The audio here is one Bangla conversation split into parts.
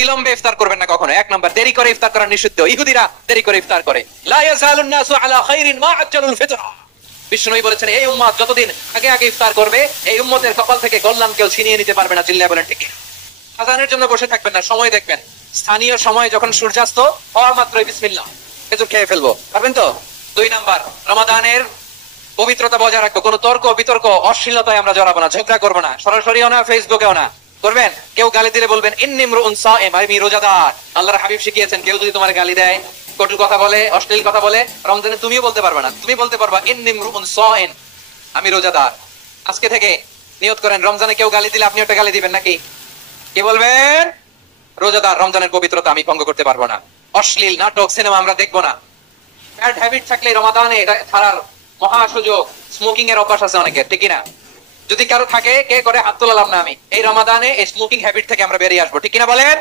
বিলম্বে ইফতার করবেন না কখনো। এক নাম্বার, দেরি করে ইফতার করা নিষিদ্ধ। ইহুদিরা দেরি করে ইফতার করে। লা ইয়াজালুন নাসু আলা খাইরিন মা আজ্জালুল ফিতরা। বিষ্ণু বলেছেন এই উম্মত যতদিন আগে আগে ইফতার করবে এই উম্মতের কপাল থেকে কল্যাণ কেউ ছিনিয়ে নিতে পারবে না। চিল্লায় বলেন ঠিক। আযানের জন্য বসে থাকবেন না, সময় দেখবেন। স্থানীয় সময় যখন সূর্যাস্ত হওয়া মাত্রই বিসমিল্লাহ খেজুর খেয়ে ফেলবো, পারবেন তো? 2 নাম্বার, রমাদানের পবিত্রতা বজায় রাখবো। কোনো তর্ক বিতর্ক অশ্লীলতায় আমরা জড়াবো না, ঝগড়া করবো না, সরাসরিও না, ফেসবুকেও না। করবেন কেউ গালি দিলে বলবেন ইন্নী ইমরুউন সাইম, আমি রোজাদার। আল্লাহর হাবিব শিখিয়েছেন কেউ যদি তোমার গালি দেয়, কটু কথা বলে, অশ্লীল কথা বলে, রমজানে তুমিও বলতে পারবে না। তুমি বলতে পারবা ইন্নী ইমরুউন সাইম, আমি রোজাদার। আজকে থেকে নিয়ত করেন রমজানে কেউ গালি দিলে আপনি ওটা গালি দিবেন নাকি? কি বলবেন? রোজাদার, রমজানের পবিত্রতা আমি ভঙ্গ করতে পারবো না। অশ্লীল নাটক সিনেমা আমরা দেখবো না। ব্যাড হ্যাবিট থাকলে রমাদানে এটা ছাড়ার মহা সুযোগ। স্মোকিং এর অভ্যাস আছে অনেকের, ঠিক না? যদি কারো থাকে, কে করে হাত তোলালাম না আমি। এই রমাদানে এই স্মোকিং হ্যাবিট থেকে আমরা বেরিয়ে আসবো, ঠিক কিনা বলেন?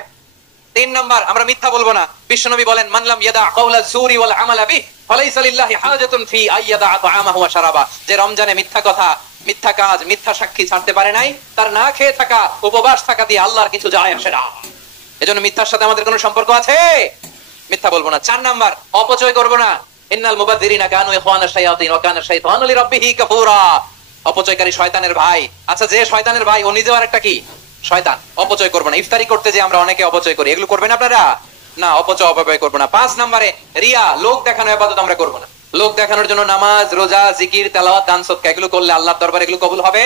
3 নাম্বার, আমরা মিথ্যা বলবো না। বিশ্বনবী বলেন মান লাম ইয়াদা কাওলা যুরি ওয়াল আমালা বিহি ফালাইসা লিল্লাহি হাজাতুন ফি আইয়াদা তাআমাহু ওয়া শারাবা। যে রমজানে মিথ্যা কথা, মিথ্যা কাজ, মিথ্যা সাক্ষী ছাড়তে পারে নাই, তার না খেয়ে থাকা, উপবাস থাকা দিয়ে আল্লাহর কিছু যায় আসে না। এজন্য মিথ্যার সাথে আমাদের কোনো সম্পর্ক আছে? মিথ্যা বলবো না। 4 নাম্বার, অপচয় করবো না। ইন্নাল মুবাযযিরিনা কানু ইখওয়ানাশ শায়াতিন ওয়া কানা শাইতানু লিরাব্বিহি কাফুরা। অপচয়কারী শয়তানের ভাই। আচ্ছা, যে শয়তানের ভাই ও নিজেও আরেকটা কি? শয়তান। অপচয় করবো না। ইফতারি করতে যে আমরা অনেকে অপচয় করি, এগুলো করবেন আপনারা না। অপচয় অপব্যয় করবো না। 5 নাম্বারে, রিয়া, লোক দেখানো ইবাদত আমরা করবো না। লোক দেখানোর জন্য নামাজ, রোজা, জিকির, তেলাওয়াত, দান সদকা এগুলো করলে আল্লাহর দরবারে এগুলো কবুল হবে?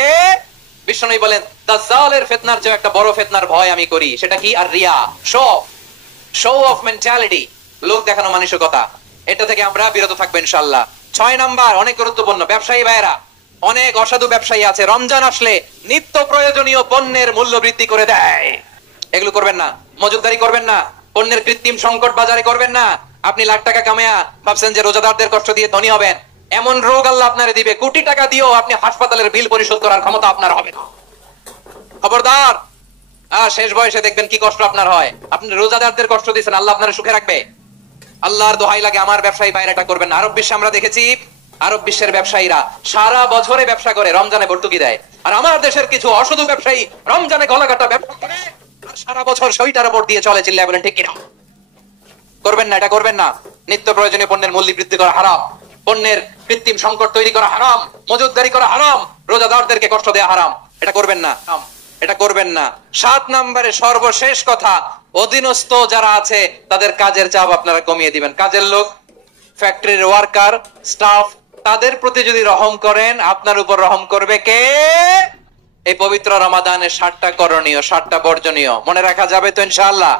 বিশ্বনবী বলেন দাজ্জালের ফিতনার চেয়ে একটা বড় ফিতনার ভয় আমি করি, সেটা কি? আর রিয়া, শো অফ মেন্টালিটি, লোক দেখানো মানসিকতা। এটা থেকে আমরা বিরত থাকবো ইনশাআল্লাহ। 6 নাম্বার, অনেক গুরুত্বপূর্ণ। ব্যবসায়ী ভাইরা, অনেক অসাধু ব্যবসায়ী আছে রমজান আসলে নিত্য প্রয়োজনীয় পণ্যের মূল্য বৃদ্ধি করে দেয়। এগুলো করবেন না। মজুতদারি করবেন না। পণ্যের কৃত্রিম সংকট বাজারে করবেন না। আপনি লাখ টাকা কামায়া ভাবছেন যে রোজাদারদের কষ্ট দিয়ে ধনী হবেন। এমন রোগ আল্লাহ আপনারে দিবে, কোটি টাকা দিয়েও আপনি হাসপাতালের বিল পরিশোধ করার ক্ষমতা আপনার হবে না। খবরদার। শেষ বয়সে দেখবেন কি কষ্ট আপনার হয়। আপনি রোজাদারদের কষ্ট দিচ্ছেন, আল্লাহ আপনার সুখে রাখবে? আল্লাহর দোহাই লাগে, আমার ব্যবসায়ী বাইরে এটা করবেন না। আরব বিশ্বে আমরা দেখেছি, আরব বিশ্বের ব্যবসায়ীরা সারা বছরে ব্যবসা করে, রমজানে ভর্তুকি দেয়। আর আমার দেশের কিছু অসাধু ব্যবসায়ী রমজানে গলাকাটা ব্যবসা করে আর সারা বছর সইটার উপর দিয়ে চলে। চিল্লায় বলেন ঠিক কিনা? করবেন না, এটা করবেন না। নিত্য প্রয়োজনীয় পণ্যের মূল্য বৃদ্ধি করা হারাম, পণ্যের কৃত্রিম সংকট তৈরি করা হারাম, মজুতদারি করা হারাম, রোজাদারদেরকে কষ্ট দেওয়া হারাম। এটা করবেন না, এটা করবেন না। 7 নম্বরে সর্বশেষ কথা, অধীনস্থ যারা আছে তাদের কাজের চাপ আপনারা কমিয়ে দিবেন। কাজের লোক, ফ্যাক্টরির ওয়ার্কার, স্টাফ, তাদের প্রতি যদি রহম করেন, আপনার উপর রহম করবে কে? এই পবিত্র রমাদানের 7টা করণীয়, 7টা বর্জনীয় মনে রাখা যাবে তো ইনশাআল্লাহ?